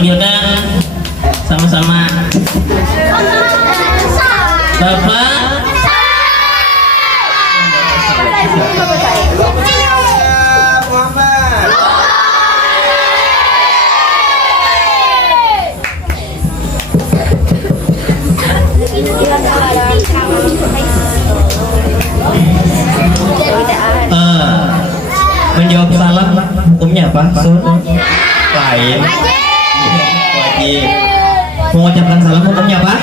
panggilkan sama-sama Bapak menjawab salam hukumnya apa? Lain. Wajib. Mengucapkan salam hukumnya apa?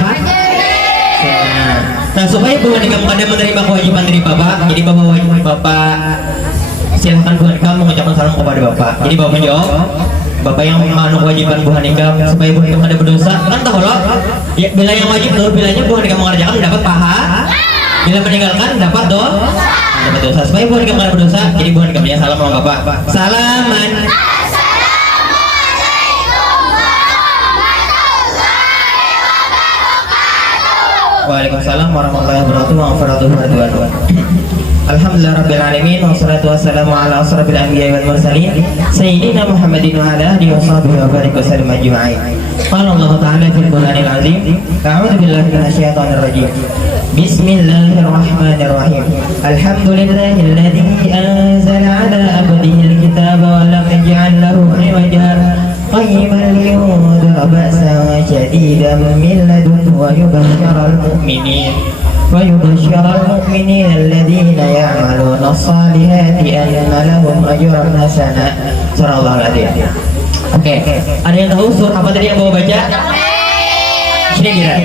Nah, supaya Bu Hanika Anda menerima kewajiban dari Bapak, jadi Bapak silahkan Bu Hanika mengucapkan salam kepada Bapak. Jadi Bapak menjawab, Bapak yang memenuhi kewajiban Bu Hanika supaya Bu Hanika ada berdosa. Kan tahu loh, ya, bila yang wajib tuh, bilanya Bu Hanika mengerjakan mendapat paha, bila meninggalkan dapat dosa. Supaya Bu Hanika ada berdosa, jadi Bu Hanika punya salam sama Bapak. Salaman. Waalaikumsalam warahmatullahi wabarakatuh. Alhamdulillah rabbil alamin wassalatu wassalamu ala asrofil anbiya'i wal mursalin sayyidina Muhammadin wa ala alihi washabihi wa barik wa sallim ajma'in. Qala Allah ta'ala fil Qur'anil azim, a'udzu billahi minasyaitonir rajim. Bismillahirrahmanirrahim. Alhamdulillahilladzi anzala 'ala 'abdihi al-kitaba wa lam yaj'al lahu 'iwajan qayyiman liyundira ba'san shadidan min ladunhu wa yubashshira al-mu'minin alladhina ya'maluna as-salihati anna lahum ajran hasana. Surah Al-Adiyah. Oke, ada yang tahu surah apa tadi yang bawa baca? Sini kira.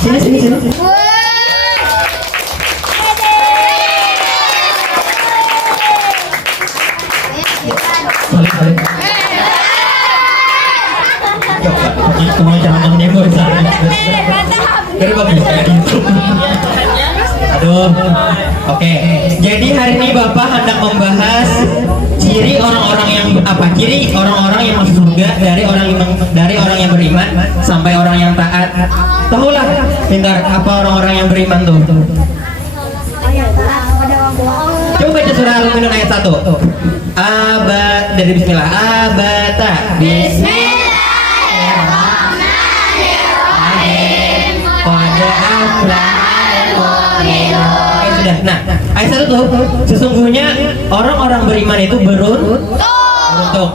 Sini. Saling. Coba jangan nembur sana. Aduh. Oke. Jadi hari ini Bapak hendak membahas ciri orang-orang yang yang masuk surga dari orang yang beriman sampai orang yang taat. Tahulah pintar apa orang-orang yang beriman tuh. Coba baca surah Al-Mu'minun ayat 1. Dari bismillah. Abata. Oke, sudah. Nah, ayat 1 tuh sesungguhnya orang-orang beriman itu beruntung.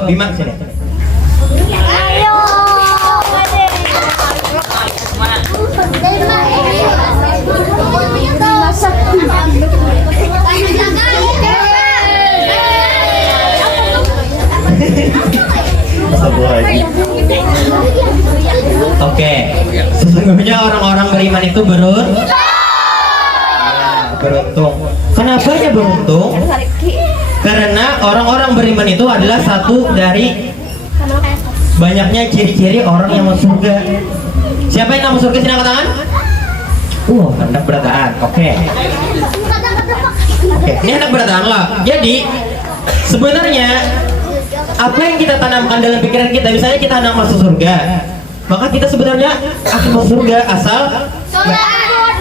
Bimak sini. Oke, sesungguhnya orang-orang beriman itu beruntung. Kenapa ya beruntung? Karena orang-orang beriman itu adalah satu dari banyaknya ciri-ciri orang yang masuk surga. Siapa yang masuk surga? Sini angkat tangan. Hendak berataan. Oke, ini hendak berataan lah. Jadi sebenarnya apa yang kita tanamkan dalam pikiran kita, misalnya kita hendak masuk surga, maka kita sebenarnya akan masuk surga asal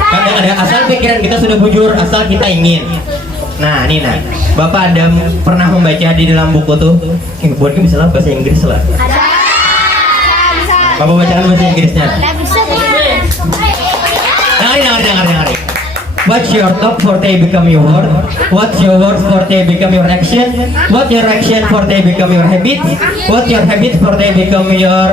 kadang-kadang asal pikiran kita sudah bujur, asal kita ingin. Nah, ini Bapak ada pernah membaca di dalam buku tuh, buat bisa lah bahasa Inggris lah. Bapak bacakan bahasa Inggrisnya. Dengar. What's your thought for they become your word? What's your word for they become your action? What your action for they become your habit? What your habit for they become your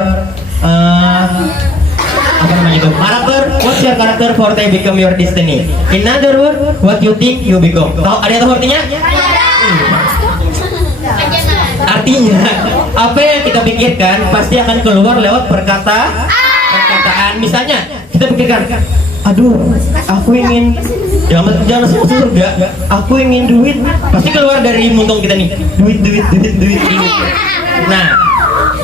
karakter? What's your character for they become your destiny? In other words, what you think you become. Ada yang tahu artinya? Artinya, apa yang kita pikirkan pasti akan keluar lewat perkataan. Misalnya, kita pikirkan, aduh, aku ingin jangan masuk surga, aku ingin duit, pasti keluar dari muntung kita nih, duit. Nah,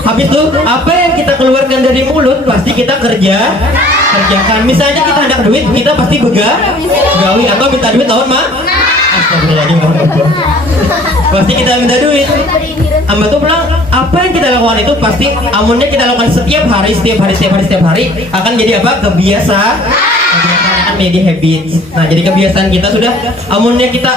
habis itu apa yang kita keluarkan dari mulut pasti kita kerjakan. Misalnya kita hendak duit, kita pasti begawi atau minta duit lawan pasti kita minta duit. Amba tuh bilang apa yang kita lakukan itu pasti amunnya kita lakukan setiap hari akan jadi apa? Kebiasaan akan menjadi habit. Nah, jadi kebiasaan kita sudah amunnya kita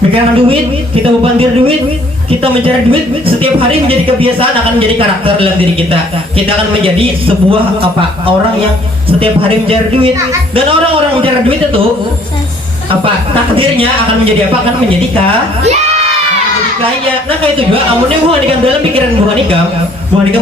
Pegangan duit, kita bebandir duit, kita mencari duit setiap hari menjadi kebiasaan, akan menjadi karakter dalam diri kita. Kita akan menjadi sebuah orang yang setiap hari mencari duit. Dan orang-orang mencari duit itu takdirnya akan menjadi apa? Akan menjadi kaya. Nah kayak itu juga amunnya Bu Hanikam dalam pikiran Bu Hanikam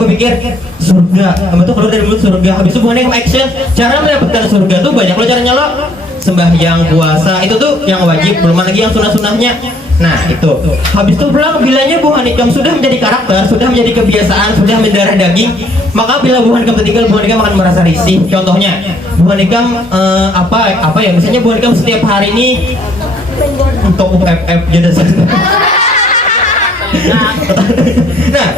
berpikir surga, kamu tuh keluar dari mulut surga. Habis itu Bu Hanikam action, cara mendapatkan surga tuh banyak loh caranya loh. Sembahyang, puasa, itu tuh yang wajib, belum lagi yang sunah-sunahnya. Nah itu, habis itu pulang bilanya Bu Hanikam sudah menjadi karakter, sudah menjadi kebiasaan, sudah mendarah daging. Maka bila Bu Hanikam tertinggal, Bu Hanikam akan merasa risih. Contohnya, Bu Hanikam apa ya? Misalnya Bu Hanikam setiap hari ini untuk FF jadi nah,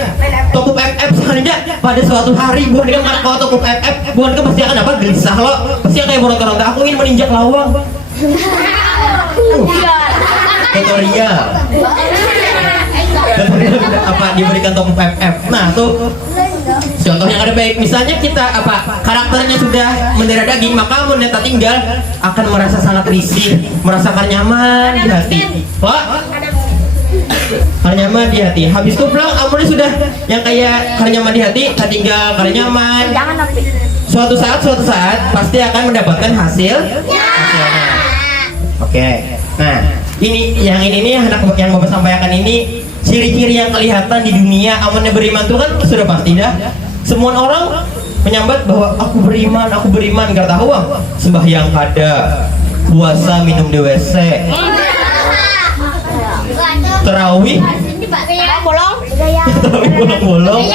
Tokub FF sebenarnya pada suatu hari Bu Hanikam karena kalau Tokub FF, Bu Hanikam pasti akan apa? Gelisah loh. Pasti akan kayak borongan. Aku ingin meninjak lawang. Tutorial. Diberikan Tokub FF. Nah, tuh contoh yang ada baik. Misalnya kita karakternya sudah mendarah daging, maka meneta tinggal akan merasa sangat risih, merasakan nyaman di hati. Nyaman di hati. Habis itu pulang amunnya sudah yang kayak nyaman di hati, tinggal nyaman. Suatu saat pasti akan mendapatkan hasilnya. Oke. Nah, ini yang Bapak sampaikan ini ciri-ciri yang kelihatan di dunia amunnya beriman itu kan sudah pasti dah. Semua orang menyambat bahwa aku beriman gak tahu sembahyang kada, puasa minum di WC, terawih bolong-bolong,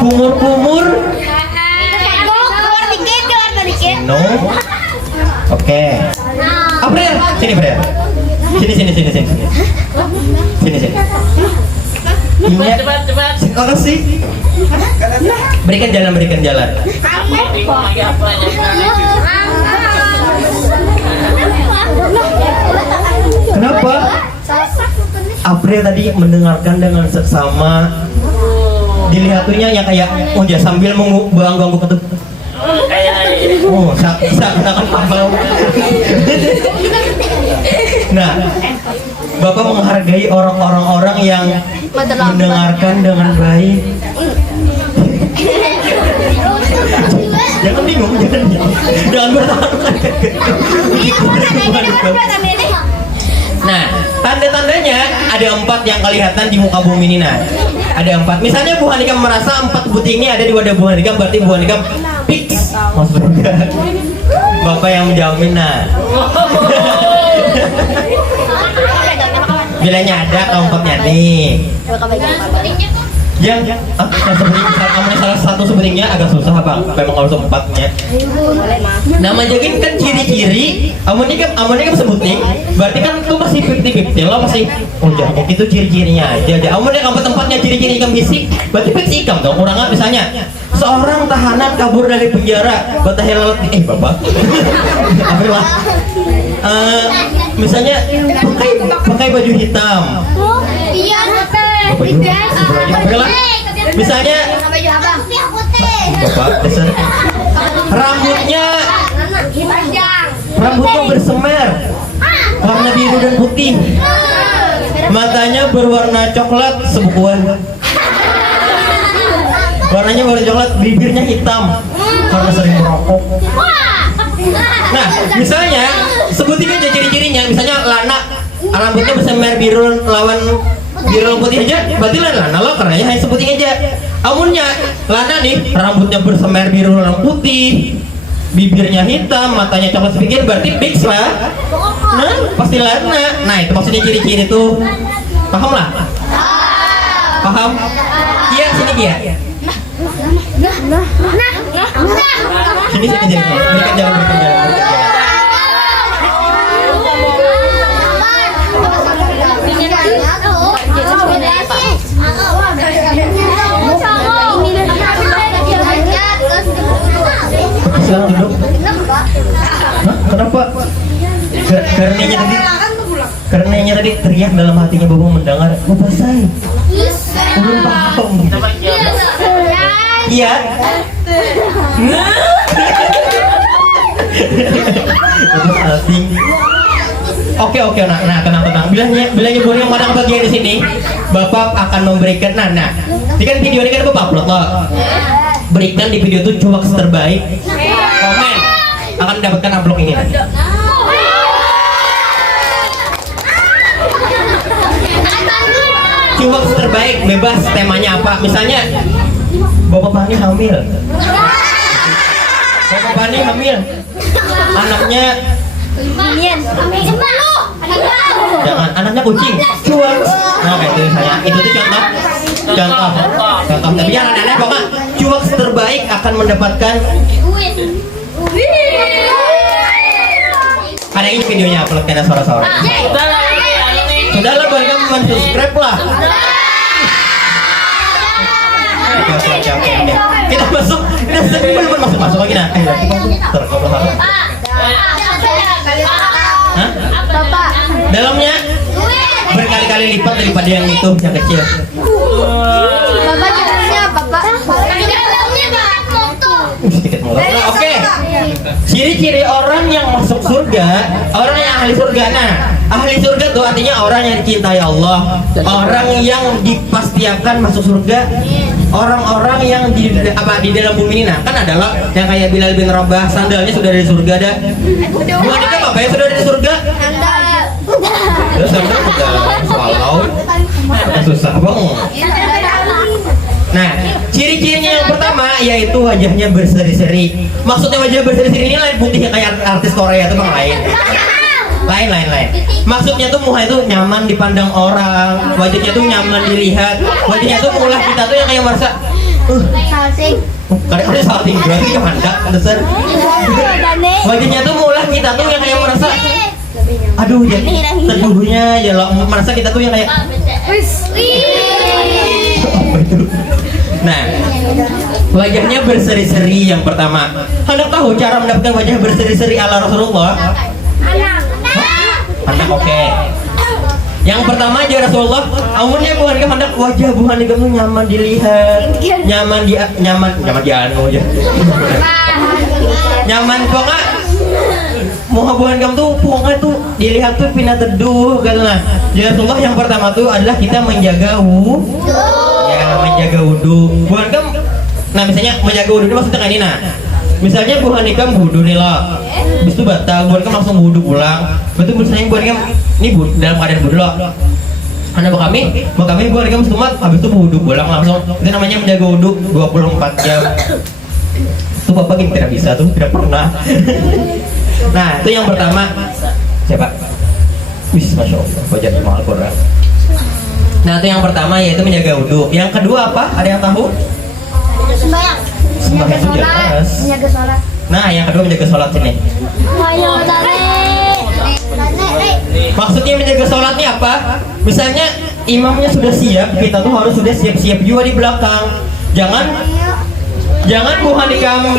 kumur-kumur, no. Oke. April, sini April. Sini. Cepat. Makasih. Berikan jalan. Kenapa? April tadi mendengarkan dengan seksama. Dilihatnya yang kayak sambil mengganggu ketuk. Bisa gunakan paham. Nah, Bapak menghargai orang-orang yang mendengarkan dengan baik. Jangan bingung. Jangan bertahan. Nah, tanda-tandanya ada 4 yang kelihatan di muka bumi ini. Nah, ada 4. Misalnya Bu Hanikam merasa 4 putih ini ada di wadah Bu Hanikam, berarti Bu Hanikam fix maksudnya. Bapak yang menjamin. Nah, bilanya ada kelompoknya nih. Yang salah satu sebenarnya agak susah memang harus 4-nya. Nama jagin kan ciri-ciri amunnya kan sebutin, berarti kan itu masih 50-50 lo masih itu ciri-cirinya aja. Amunnya kamu tempatnya ciri-ciri ikam bisik, berarti fix ikam dong. Kurangnya misalnya seorang tahanan kabur dari penjara, bapak apalah misalnya pakai baju hitam. Misalnya bapak dasar rambutnya bersemer warna biru dan putih, matanya berwarna coklat sebukuan, warnanya warna coklat, bibirnya hitam karena sering merokok. Nah, misalnya sebutin aja ciri-cirinya. Misalnya Lana rambutnya bersemer biru lawan biru putih aja, berarti Lana lo karena hanya sebutin aja. Amunnya Lana nih rambutnya bersemer biru lawan putih, bibirnya hitam, matanya coklat sedikit, berarti fix lah. Nah, pasti Lana. Nah, itu maksudnya ciri-ciri tuh. Paham lah? Paham? Iya, sini Kia. Sini jadi. Berikan jalan. Silakan duduk. Kenapa? Karenanya tadi teriak dalam hatinya Bapak mendengar, Bapak saya belum paham. Iya. Putus asing. Oke, nah tenang. Bilangnya boleh yang mana bagian di sini, Bapak akan memberikan nah. Ini kan video ini kan Bapak upload loh. Berikan di video itu cuaks terbaik. Komen akan mendapatkan amplop ini. Cuaks terbaik bebas temanya apa? Misalnya Bapak Pani hamil. Bapak Pani hamil. Anaknya jangan, anaknya kucing. Cuaks. Nah kayak itu saya. Itu tuh contoh. Tapi jangan aneh pokoknya cuaks terbaik akan mendapatkan. Ada ini videonya upload karena suara-suara. Sudahlah boleh kamu subscribe lah. Oke. Kita masuk. Kita belum masuk lagi nah. Hah? Dalamnya berkali-kali lipat daripada yang itu yang kecil. Oke. Ciri-ciri orang yang masuk surga, orang yang ahli surga. Nah, ahli surga itu artinya orang yang dicintai Allah, orang yang dipastikan masuk surga, orang-orang yang di dalam bumi ini. Nah, kan adalah yang kayak Bilal bin Rabah, sandalnya sudah dari surga dah. Bukan itu apa ya sudah dari surga? Terus sandal udah walau susah banget. Nah, ciri-cirinya yang pertama yaitu wajahnya berseri-seri. Maksudnya wajah berseri-seri ini lain putih kayak artis Korea itu bang, lain. Maksudnya tuh muka itu nyaman dipandang orang, wajahnya tuh nyaman dilihat, wajahnya tuh mulah kita tuh yang kayak merasa kadang-kadang salting berarti kehendak besar. Wajahnya tuh mulah kita tuh yang kayak merasa aduh ya teduhnya ya lo merasa kita tuh yang kayak nah, wajahnya berseri-seri yang pertama. Anda tahu cara mendapatkan wajah berseri-seri ala Rasulullah? Anak oke. Yang pertama aja Rasulullah, amunnya bukan hendak wajah bukan itu nyaman dilihat, nyaman di anu aja. Nyaman pokoknya muka bukan kamu tuh pokoknya tuh dilihat tuh pindah teduh karena ya Rasulullah yang pertama tuh adalah kita menjaga menjaga wudhu. Bukan kamu, nah misalnya menjaga wudhu ini maksudnya kayak ini nah. Misalnya bukan kamu wudhu nih loh, habis itu batal, bukan kamu langsung wudhu pulang. Betul misalnya bukan kamu ini dalam keadaan wudhu loh. Anda mau kami bukan kamu sumat, habis itu wudhu pulang langsung. Itu namanya menjaga wudhu 24 jam. Itu bapak gini tidak bisa tuh, tidak pernah. Nah itu yang pertama. Siapa? Wis, masya Allah, baca di Al-Quran. Nah itu yang pertama yaitu menjaga wudhu. Yang kedua apa? Ada yang tahu? Sembahyang itu jelas. Nah yang kedua menjaga sholat ini. Maksudnya menjaga sholatnya apa? Misalnya imamnya sudah siap, kita tuh harus sudah siap-siap juga di belakang. Jangan bukan kamu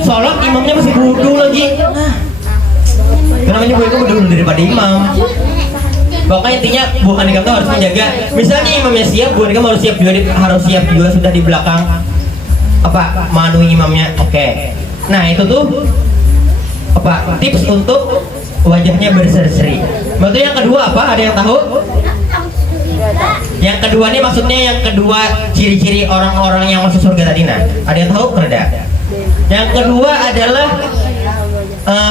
sholat imamnya masih wudhu lagi. Kenapa wudhu dulu daripada imam? Pokoknya intinya bukan kamu tuh harus menjaga. Misalnya imamnya siap, bukan kamu harus siap juga sudah di belakang. Apa memenuhi imamnya? Oke. Nah itu tuh apa tips untuk wajahnya berseri-seri. Maksudnya yang kedua apa? Ada yang tahu? Yang kedua nih maksudnya yang kedua ciri-ciri orang-orang yang masuk surga tadi. Nah ada yang tahu? Kereda. Yang kedua adalah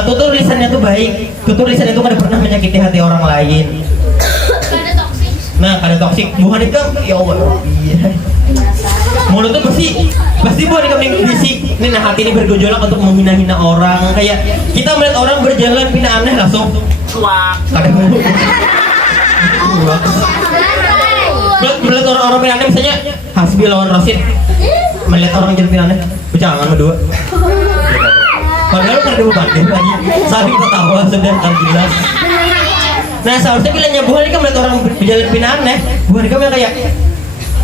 tutur lisannya tuh baik. Tutur lisannya tuh kada pernah menyakiti hati orang lain. Nah kada toksik. Bukan itu ya Allah. Mulut tuh pasti buat kami bisik. Ini nah hati ini bergejolak untuk menghina-hina orang. Kayak kita melihat orang berjalan pindah aneh langsung kadang melihat orang-orang pindah aneh misalnya Hasbi lawan Rasid. Melihat orang jalan pindah aneh berjangan berdua. Padahal kan ada banding lagi saling tertawa sudah jelas. Nah seharusnya bilangnya bukan kan melihat orang berjalan pindah aneh, bukan kamu yang kayak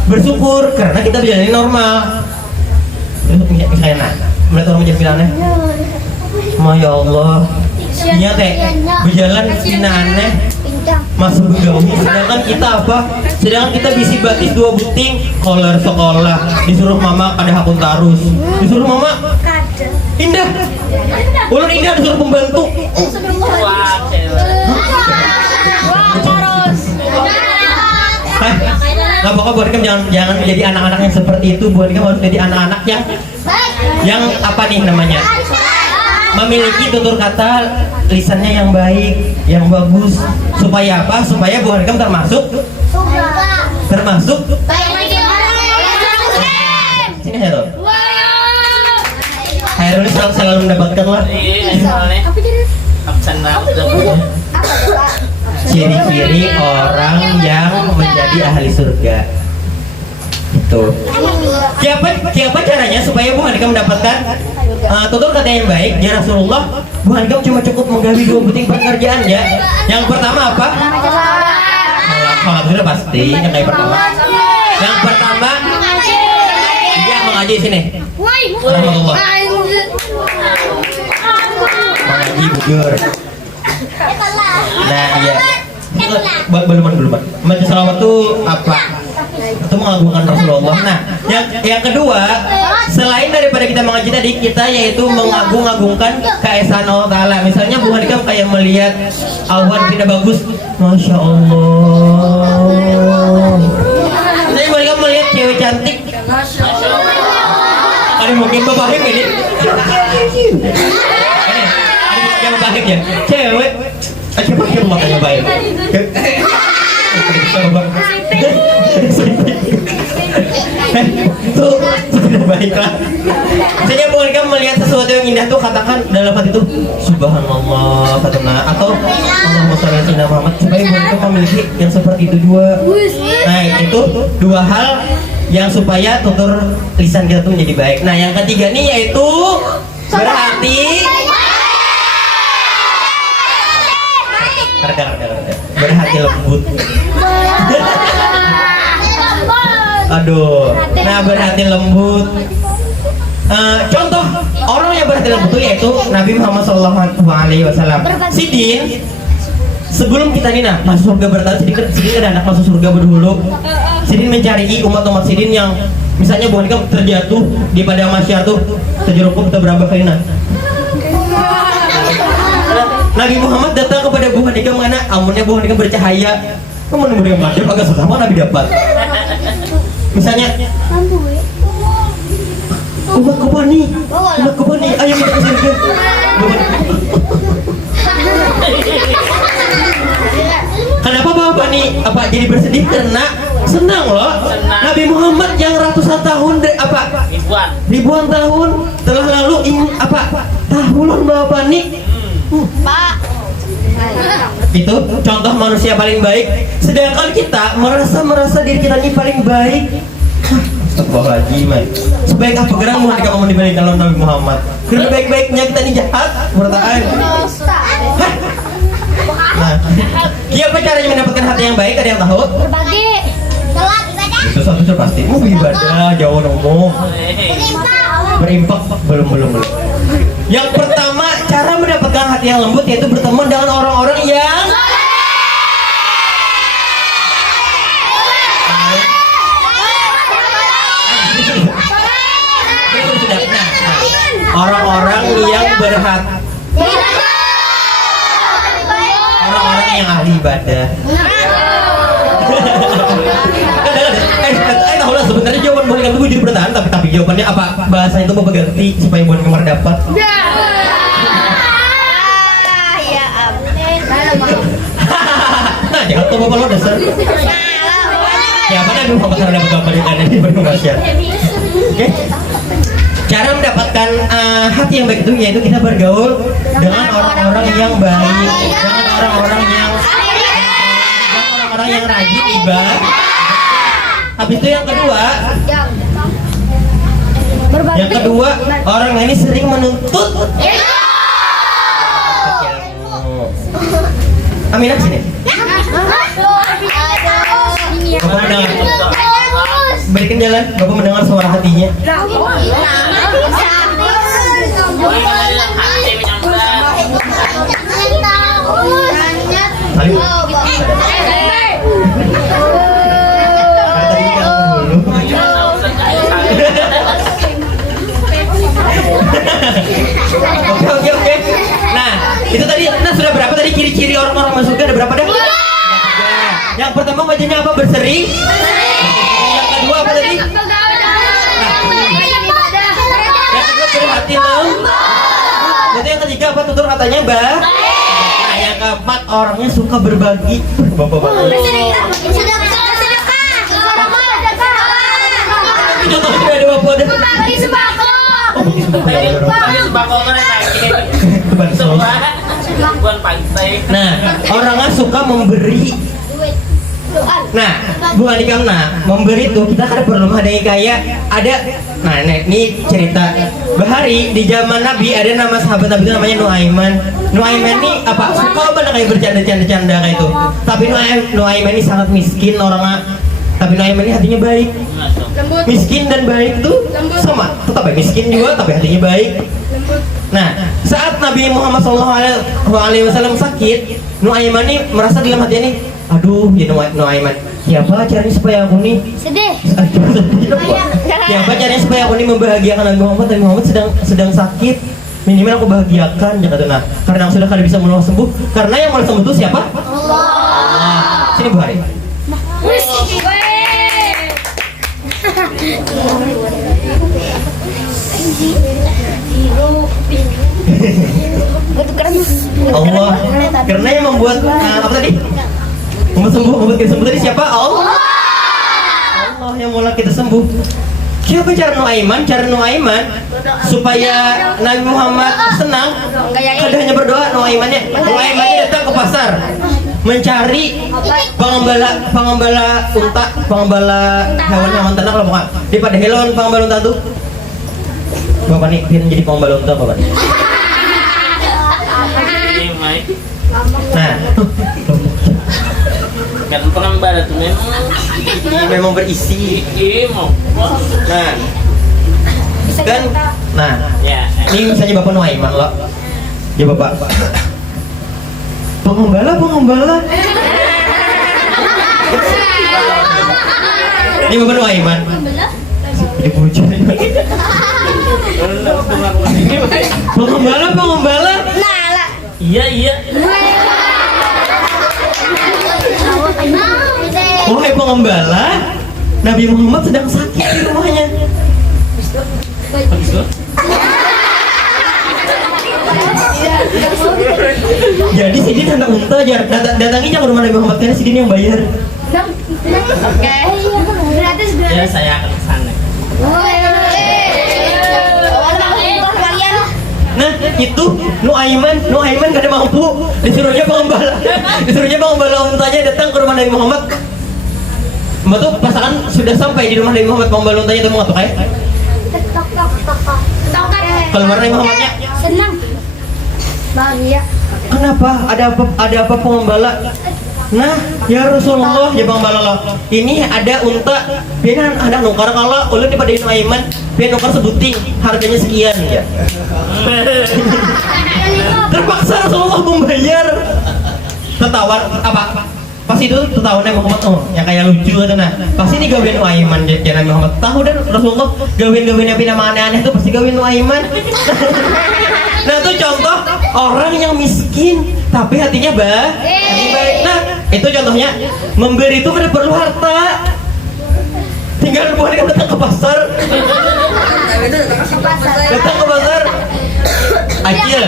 bersyukur karena kita berjalan normal. Misalnya melihat orang berjalan aneh, Masya Allah, iya teh berjalan pindah aneh masuk gawi. Sedangkan kita apa? Sedangkan kita bisi batis 2 buting koler sekolah, disuruh mama kada hakun tarus, disuruh mama Indah. Ulun Indah disuruh pembantu. Wah, Nggak pokoknya buat kamu jangan menjadi anak-anak yang seperti itu. Buat kamu harus jadi anak-anak yang apa nih namanya? Memiliki tutur kata lisannya yang baik, yang bagus. Supaya apa? Supaya buat kamu termasuk sini Hairul. Hairul selalu mendapatkan lah ciri-ciri orang yang menjadi ahli surga. Itu. Siapa caranya supaya Bu Hanika mendapatkan tutur kata yang baik? Ya Rasulullah, Bu Hanika cuma cukup menggawi 2 penting pekerjaan ya. Yang pertama apa? Sholat sudah pasti yang kayak pertama. Yang pertama dia mengaji sini. Allah. Mengaji bujur. Nah iya. Belum. Baca salawat tuh apa? Itu mengagungkan Rasulullah. Nah, yang kedua, selain daripada kita mengaji tadi, kita yaitu mengagung-agungkan keesaan Allah Ta'ala. Misalnya Bu Hanika kayak melihat awan tidak bagus, Masya Allah. Saya Bu Hanika melihat cewek cantik, ada mungkin babahim ini. Ada babahim ya, cewek. Coba makanya baik. Tuh sudah baiklah. Saya Bu Hanika melihat sesuatu yang indah tuh katakan dalam hati itu Subhanallah katanya atau Allahumma sholli ala Muhammad supaya Bu Hanika memiliki yang seperti itu dua. Nah itu 2 hal yang supaya tutur lisan kita tuh menjadi baik. Nah yang ketiga nih yaitu berhati. Berhati lembut. Aduh. Nah berhati lembut. Contoh orang yang berhati lembut itu yaitu Nabi Muhammad SAW. Sidin sebelum kita nina masuk surga bertahan, Sidin ada anak masuk surga berdahulu. Sidin mencari umat-umat Sidin yang misalnya Bu Hanika terjatuh di padang mahsyar tuh terjerumus atau berambah kaina. Nabi Muhammad datang kepada Bu Hanika mengenai amunnya Bu Hanika bercahaya. Kamu menunggu yang mati agak susah mana Nabi dapat. Misalnya umat kubani, ayo kita ke surga. Kenapa Bapak nih apa jadi bersedih? Karena senang loh. Nabi Muhammad yang ratusan tahun ribuan tahun telah lalu tahunan Bapak nih. Pak. Itu contoh manusia paling baik. Sedangkan kita merasa diri kita ini paling baik. Astagfirullahaladzim. Sebaik apa gerang mau kamu dibandingkan lawan Nabi Muhammad? Karena baik-baiknya kita ini jahat, bertaan. Nah, siapa caranya mendapatkan hati yang baik? Ada yang tahu? Berbagi, sholat, ibadah. Itu satu pasti. Ibadah, jauh ngomong. Berinfak belum. Yang pertama, cara mendapatkan hati yang lembut yaitu bertemu dengan orang-orang yang orang-orang yang berhati, orang-orang yang ahli ibadah. Tahu lah sebenarnya jawaban boleh kamu jadi bertahan tapi jawabannya apa? Bahasa itu mau berganti supaya buat kemar dapat. Ya ampun. Nah jangan tuh bapak lo dasar. Ya apa nih bapak cara dapat gambar yang ada di Indonesia? Oke. Cara mendapatkan hati yang baik itu yaitu kita bergaul dengan orang-orang yang baik, dengan orang-orang yang rajin ibadah. Habis itu yang kedua orang ini sering menuntut Aminah sini. Bapak mendengar, berikan jalan. Bapak mendengar suara hatinya. pertama wajahnya apa? Berseri. Yang kedua apa tadi? Yang kedua berhati lembut. Berarti yang ketiga apa tutur katanya, Mbak? Nah, yang keempat orangnya suka berbagi. Bapak-bapak. Contohnya sudah ada bapak ada. Bagi sembako. Nah, orangnya suka memberi. Nah, Bu Anika, memberi tuh kita kan perlu ada yang kayak ada. Nah, ini cerita Bahari di zaman Nabi ada nama sahabat Nabi itu namanya Nuaiman. Nuaiman ini apa? Suka banget kayak bercanda-canda kayak itu. Tapi Nuaiman ini sangat miskin orangnya. Tapi Nuaiman ini hatinya baik. Miskin dan baik tuh sama, tetap baik, miskin juga tapi hatinya baik. Nah, saat Nabi Muhammad SAW sakit, Nuaiman ini merasa dalam hatinya nih, aduh ya Nuaiman, siapa caranya supaya aku nih Sedih. siapa caranya supaya aku nih membahagiakan Nabi Muhammad? Nabi Muhammad sedang sakit, minimal aku bahagiakan, ya kata. Nah, karena aku sudah kada bisa menolong sembuh, karena yang mau sembuh itu siapa? Allah. Sini Bu Hari. Allah, karena yang membuat apa tadi? Membuat kita sembuh tadi siapa? Allah. Allah yang mau kita sembuh. Siapa cara Nuaiman supaya Nabi Muhammad senang? Kada hanya berdoa, Nuaimannya datang ke pasar mencari pengembala unta, pengembala hewan-hewan ternak lah pokoknya. Di pada hewan pengembala unta tuh. Bapak nih ingin jadi pengembala unta Bapak. Nah, kan pengembala tuh memang berisi. Nah, Ya. ini misalnya Bapak Nuaiman loh. Ya Bapak. Pengembala. Ini Bapak Nuaiman. Dipuji. Pengembala. Nala. Iya. Wahai pengembala, Nabi Muhammad sedang sakit di rumahnya. Jadi sidin hendak unta datanginya ke rumah Nabi Muhammad karena sidin yang bayar. Oke. Gratis Ya saya akan ke sana. Nah itu Nuaiman gak ada mampu, disuruhnya pengembala untanya datang ke rumah Nabi Muhammad. Mbak tuh pasangan sudah sampai di rumah Nabi Muhammad, pengembala untanya itu mau ngatuk kayak keluar Nabi Muhammadnya. Senang. Bahagia. Kenapa? Ada apa pengembala? Nah, ya Rasulullah, ya pengembala lo. Ini ada unta, biar ada nukar kalau ulun daripada Nuaiman, biar nukar sebuting, harganya sekian ya. Terpaksa Rasulullah membayar. Tertawar apa? Pas itu tertawar Nabi Muhammad, oh yang kayak lucu gitu. Nah pasti ini gawean Nuaiman ya Nabi Muhammad tahu, dan Rasulullah gawean yang nama aneh-aneh itu pasti gawean Nuaiman. Nah itu contoh orang yang miskin tapi hati baik. Nah itu contohnya memberi itu tidak perlu harta, tinggal bukan datang ke pasar. Datang ke pasar Acil,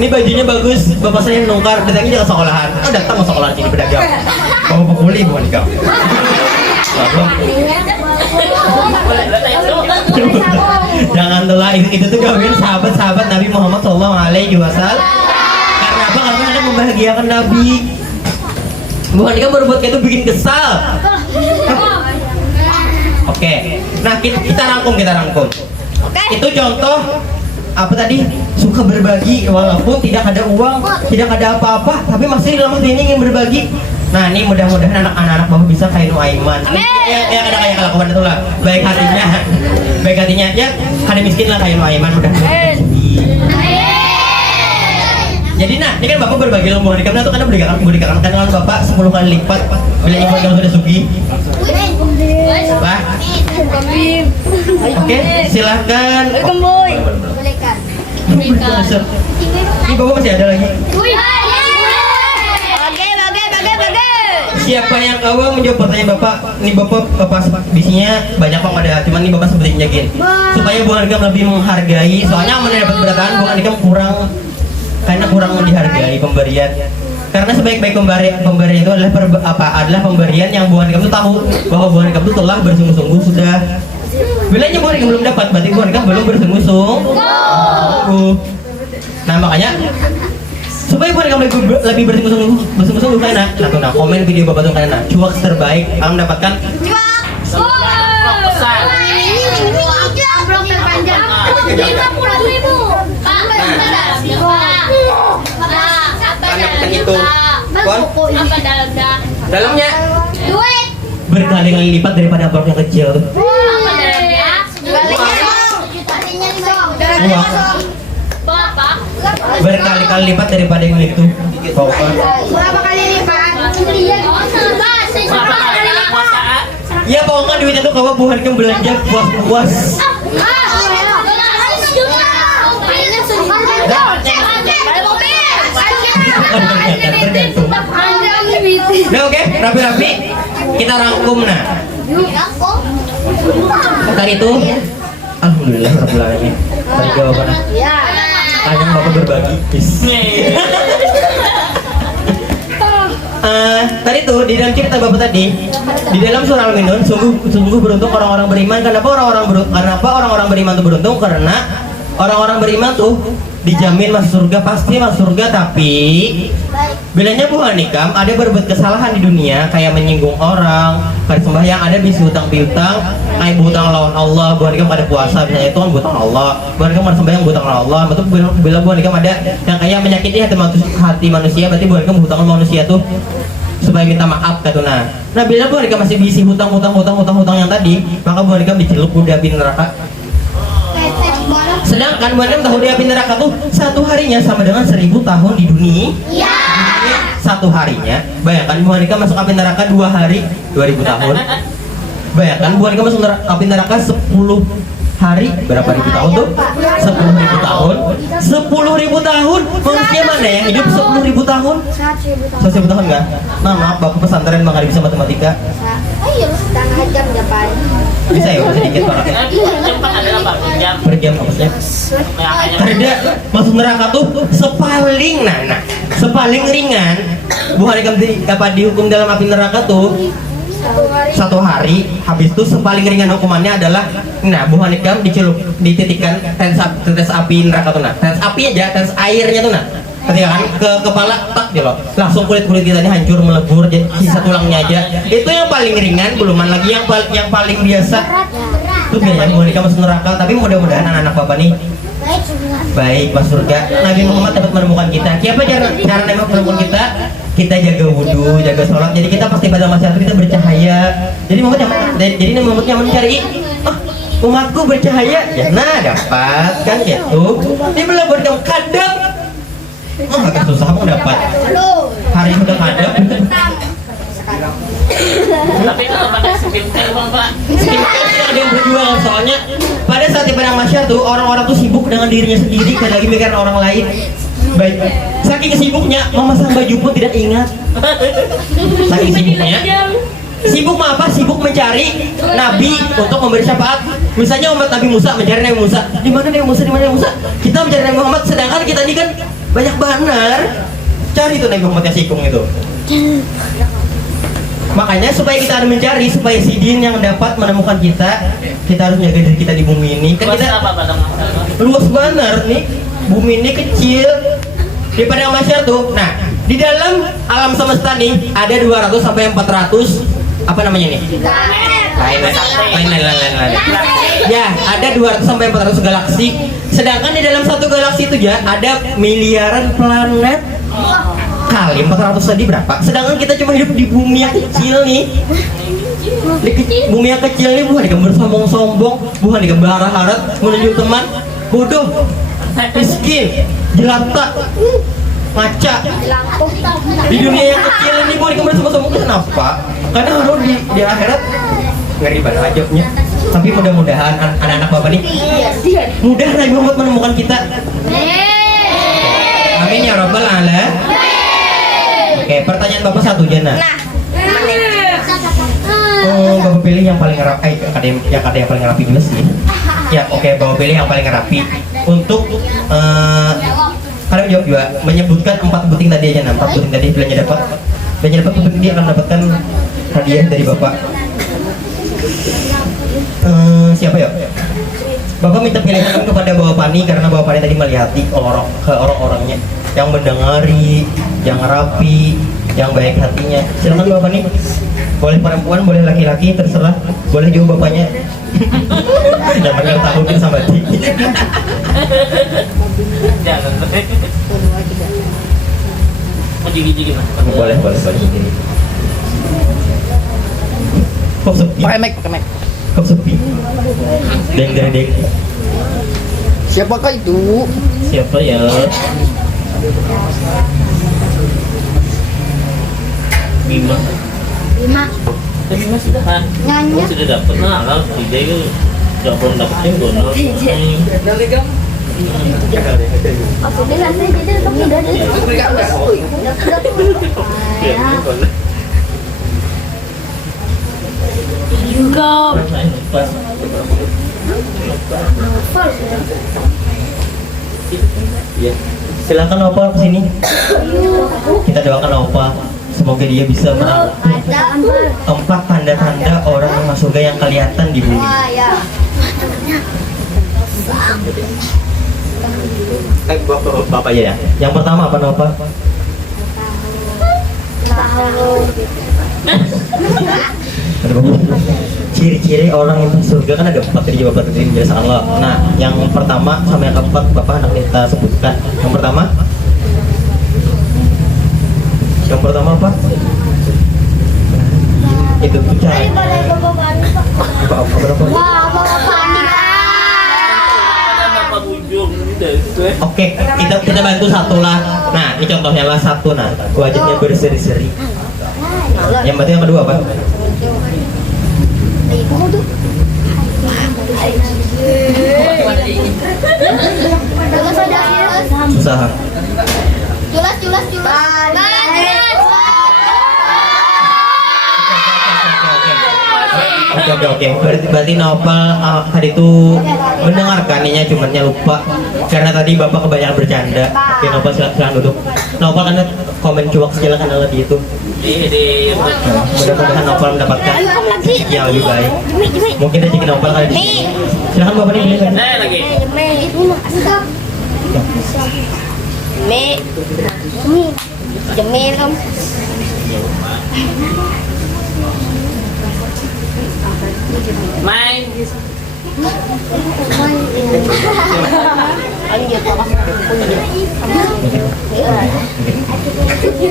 ini bajunya bagus, bapak saya nongkar, datangnya ke sekolahan. Oh datang ke sekolahan sini pedagang. Bawa pekuli bukan nikah. Jangan telah itu tuh kawin sahabat-sahabat Nabi Muhammad SAW. Karena apa? Karena ada membahagiakan Nabi. Bukan nikah berbuat kayak itu bikin kesal. Oke, nah kita rangkum. Itu contoh apa tadi? Suka berbagi walaupun tidak ada uang, tidak ada apa-apa, tapi masih dalam hati ini ingin berbagi. Nah ini mudah-mudahan anak-anak bapak bisa kayak Nuaiman. Ya ada kayak kelakuan itu lah. Baik hatinya ya. Kada miskin lah kayak Nuaiman, mudah-mudahan. Jadi nah ini kan bapak berbagi ilmu nikah itu kan berdikatkan dengan bapak 10 kali lipat bila ibu yang sudah sugi. Bah. Oke, silahkan. Welcome boy. Bolehkan. Ini bapak masih ada lagi. Oke. Siapa yang awal menjawab pertanyaan Bapak? Ini Bapak bisinya banyak kok ada, cuman ini Bapak sebutin jagin. Supaya Bu Hanikam lebih menghargai, soalnya mana dapat berataan Bu Hanikam kurang dihargai pemberian. Karena sebaik-baik pemberian itu adalah pemberian yang Bu Hanikam itu tahu bahwa Bu Hanikam itu telah bersungguh-sungguh sudah. Bilangnya Bu Hanikam belum dapat, berarti Bu Hanikam belum bersungguh-sungguh. Nah makanya supaya Bu Hanikam lebih bersungguh-sungguh karena nah komen video Bapak tuh karena cuak terbaik akan mendapatkan Amplop terpanjang. 50.000. mendapatkan itu. Kon, Apa dalamnya? dalamnya Duit. berkali-kali lipat daripada amplop yang kecil tuh. Apa dalamnya? Uang Berapa? berkali-kali lipat daripada yang itu. Bapak. Berapa kali lipat? Berapa kali lipat? Ya pokoknya duitnya tuh kalau Bu Hanikam belanja puas-puas. Udah oke, rapi-rapi kita rangkum nah. Tadi itu alhamdulillah rabbil alamin. Tadi jawabannya. Tanyang Bapak berbagi. Tadi tuh di dalam cerita Bapak tadi di dalam surah Al-Minun sungguh beruntung orang-orang beriman. Kenapa orang-orang beriman tuh beruntung? Karena orang-orang beriman tuh dijamin masuk surga, pasti masuk surga. Tapi bilangnya Bu Hanikam ada berbuat kesalahan di dunia kayak menyinggung orang, pada sembahyang ada bisa hutang piutang, kayak hutang lawan Allah. Bu Hanikam pada puasa misalnya itu kan hutang Allah. Bu Hanikam pada sembahyang hutang lawan Allah. Betul bila Bu Hanikam ada yang kayak menyakiti hati manusia, berarti Bu Hanikam hutang manusia tuh supaya minta maaf katuna. Nah bila Bu Hanikam masih bisi hutang yang tadi, maka Bu Hanikam dicelup di api neraka. Sedangkan Bu Hanikam tahu di api neraka tuh satu harinya sama dengan 1000 tahun di dunia. Satu harinya, bayangkan Bu Hanikam masuk api neraka 2 hari 2000 tahun. Bayangkan Bu Hanikam masuk api neraka 10 hari berapa ribu tahun tuh? 10.000 tahun. 10.000 tahun. Manusia mana yang hidup 10.000 tahun? 100.000 tahun enggak? Nah, maaf Bapak pesantren nggak bisa matematika. Ayo, setengah jam depan. Bisa ya sedikit orangnya. Cepat adalah Pak jam. Per jam maksudnya. Tidak masuk neraka tuh sepaling ringan. Bu Hanikam dihukum dalam api neraka tuh 1 hari. Habis itu sepaling ringan hukumannya adalah Bu Hanikam dititikkan tetes api neraka tuh tetes api aja, tetes airnya tuh ketika kan ke kepala tak loh, langsung kulit kita ini hancur melebur, sisa tulangnya aja. Itu yang paling ringan, beluman lagi yang paling biasa. Itu biasanya Bu Hanikam masuk neraka. Tapi mudah-mudahan anak-anak Bapak nih baik masuk surga. Nabi Muhammad dapat menemukan kita. Siapa cara Nabi menemukan kita? Kita jaga wudhu, jaga sholat. Jadi kita pasti pada masa itu kita bercahaya. Jadi Nabi Muhammad mencari umatku bercahaya. Ya nah dapat kan gitu. Dia bilang buat kamu kadang. Agak susah mau dapat. Hari udah kadang. Tapi kalau pakai skincare Pak. Skincare ada yang berjuang soalnya pada saat di padang mahsyar tuh orang-orang tuh sibuk dengan dirinya sendiri, tidak lagi mikirin orang lain. Baik, saking sibuknya memasang baju pun tidak ingat. Saking sibuknya. Sibuk mah apa? Sibuk mencari nabi untuk memberi syafaat. Misalnya umat Nabi Musa mencari Nabi Musa. Di mana Nabi Musa? Di mana Nabi Musa? Kita mencari Nabi Muhammad, sedangkan kita ini kan banyak banar. Cari itu Nabi Muhammad yang sikung itu. Makanya supaya kita ada mencari, supaya si Din yang dapat menemukan kita harus menjaga diri kita di bumi ini. Kan kita luas banar nih, bumi ini kecil. Di padang mahsyar tuh, nah di dalam alam semesta nih ada 200 sampai 400 apa namanya nih? Lain. Ya, ada 200 sampai 400 galaksi. Sedangkan di dalam satu galaksi itu ya ada miliaran planet. Kali 400 tadi berapa? Sedangkan kita cuma hidup di bumi yang kecil nih. Bumi yang kecil nih bukan digambar sombong-sombong, bukan digambar harap menunjuk teman, bodoh, miskin, jelata, ngaca. Di dunia yang kecil ini bukan digambar sombong-sombong. Kenapa? Karena harus di akhirat ngeri banget ajabnya. Tapi mudah-mudahan anak-anak Bapak nih mudah Nabi Muhammad menemukan kita. Amin ya rabbal alamin. Oke, pertanyaan Bapak satu Jana. mau bapak pilih yang paling rapi, yang paling rapi dulu sih. Ya oke, bapak pilih yang paling rapi. Untuk kalian jawab juga, menyebutkan 4 buting tadi aja, 4 buting tadi bilangnya dapat. Bilangnya dapat buting dia akan mendapatkan hadiah dari bapak. Siapa ya? Bapak minta pilihan kepada Bapak Pani karena Bapak Pani tadi melihat ke orang-orangnya yang mendengari, yang rapi, yang baik hatinya. Silakan Bapak Pani. Boleh perempuan, boleh laki-laki, terserah. Boleh juga bapaknya. Yang penting tahu kan sama dia. Jangan. Mau jigi-jigi mas? Boleh. Kok sepi? Pakai mic. Kok sepi? Deng. Siapakah itu? Siapa ya? Bima. Tapi mas sudah kan? Nyanyi. Sudah dapat nah lah. Dia itu nggak belum dapetin donor. Aku bilang saya jadi kamu udah ada. Juga. Ya. Silakan Opa kesini. Kita doakan Opa. Semoga dia bisa merangkum 4 tanda-tanda orang yang masuk surga yang kelihatan di bumi. Ya. Bapak aja ya. Yang pertama apa Nova? Ciri-ciri orang yang masuk surga kan ada 4 tadi Bapak tadi menjelaskan Allah. Nah, yang pertama sama yang keempat Bapak hendak kita sebutkan. Yang pertama apa? Itu bicara. Apa? Oke, kita bantu satu lah. Nah, ini contohnya lah satu. Nah, wajahnya berseri-seri. Yang berarti yang kedua apa? Usaha. Culas. Oke. Berarti Nopal tadi itu mendengarkannya cumannya lupa karena tadi Bapak kebanyakan bercanda. Oke, Nopal silakan duduk. Nopal kan komen cuak silakan lagi itu. Mudah-mudahan Nopal mendapatkan rezeki yang lebih baik. Mungkin rezeki Nopal kali ini. Silakan Bapak nih pilih. Saya lagi. Jemil kamu. Main.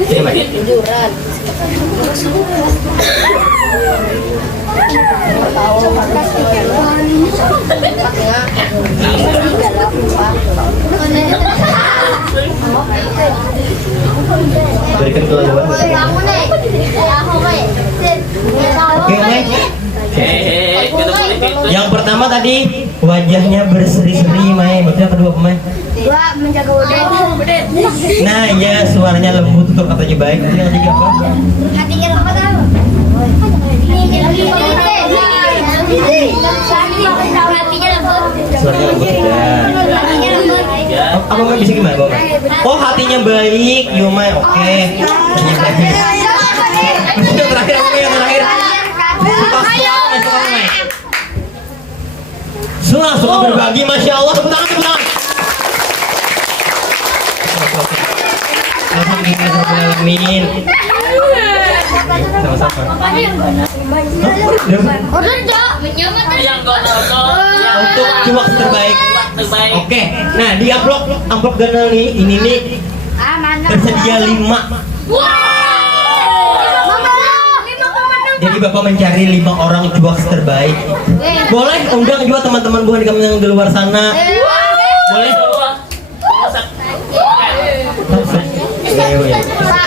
Sini, Mai. Tiduran. Berikan keluar. Oke, Mai. Kita boleh itu. Yang pertama tadi wajahnya berseri-seri, Mai. Berarti yang kedua apa, Mai? Dua menjaga udah. Nah, ya suaranya lembut, tutur katanya baik. Terus yang ketiga apa? Hatinya lemah tahu. Hatinya lembut. Suaranya lembut ya. Hatinya lembut. Apa Mai bisa gimana, Mai? Oh, hatinya baik, yo Mai. Oke. Hatinya baik. Yang terakhir apa Mai? Yang terakhir. Suka berbagi, Masya Allah. Tepuk tangan. Alhamdulillahirrahmanirrahim. Sama-sama. Order dong. Menyamakan. Yang donor. Untuk cuak terbaik. Terbaik. Oke. Nah, di amplop ganal nih, ini nih Mana? tersedia 5. Jadi Bapak mencari 5 orang cuak terbaik. Boleh undang juga teman-teman bukan kamu yang di luar sana. Boleh?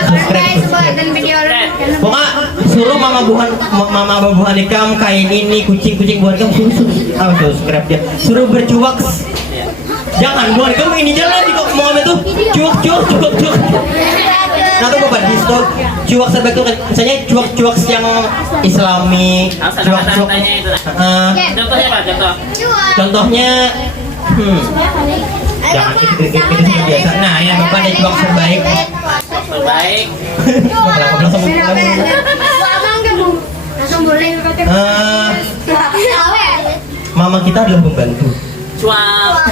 Subscribe dan video Pokoknya suruh mama buhan ikam kain ini kucing buhan kamu suruh subscribe dia. Suruh bercuak. Jangan buhan kamu ini jalan di kok mau itu cuak. Nah tuh Bapak Disto, cuak terbaik tuh kan, misalnya cuak yang Islami, cuak. Tanya itu lah. Contohnya apa? Contoh. Contohnya, jangan gitu biasa. Nah ya Bapak ada cuak terbaik. Terbaik. Langsung boleh pakai. Mama kita adalah pembantu. Cuap.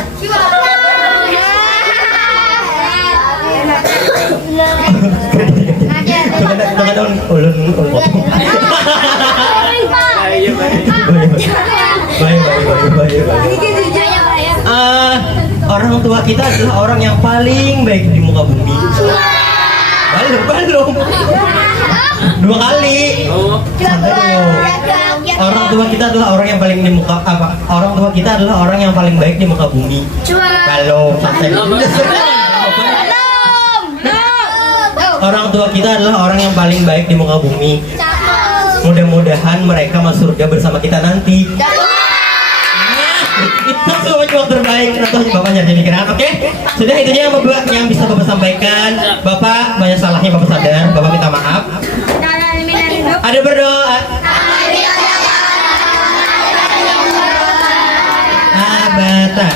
Jangan dong ulun. Iya, baik. Baik. Orang tua kita adalah orang yang paling baik di muka bumi. Belum. 2 kali. Oh, Santai dulu. Orang tua kita adalah orang yang paling di muka apa? Orang tua kita adalah orang yang paling baik di muka bumi. Kalau santai. Orang tua kita adalah orang yang paling baik di muka bumi. Mudah-mudahan mereka masuk surga bersama kita nanti. Itu semua cuma terbaik. Nanti bapaknya jadi kira. Oke, sudah itu aja yang bisa bapak sampaikan. Bapak banyak salahnya bapak sadar. Bapak minta maaf. Ada berdoa. Abata.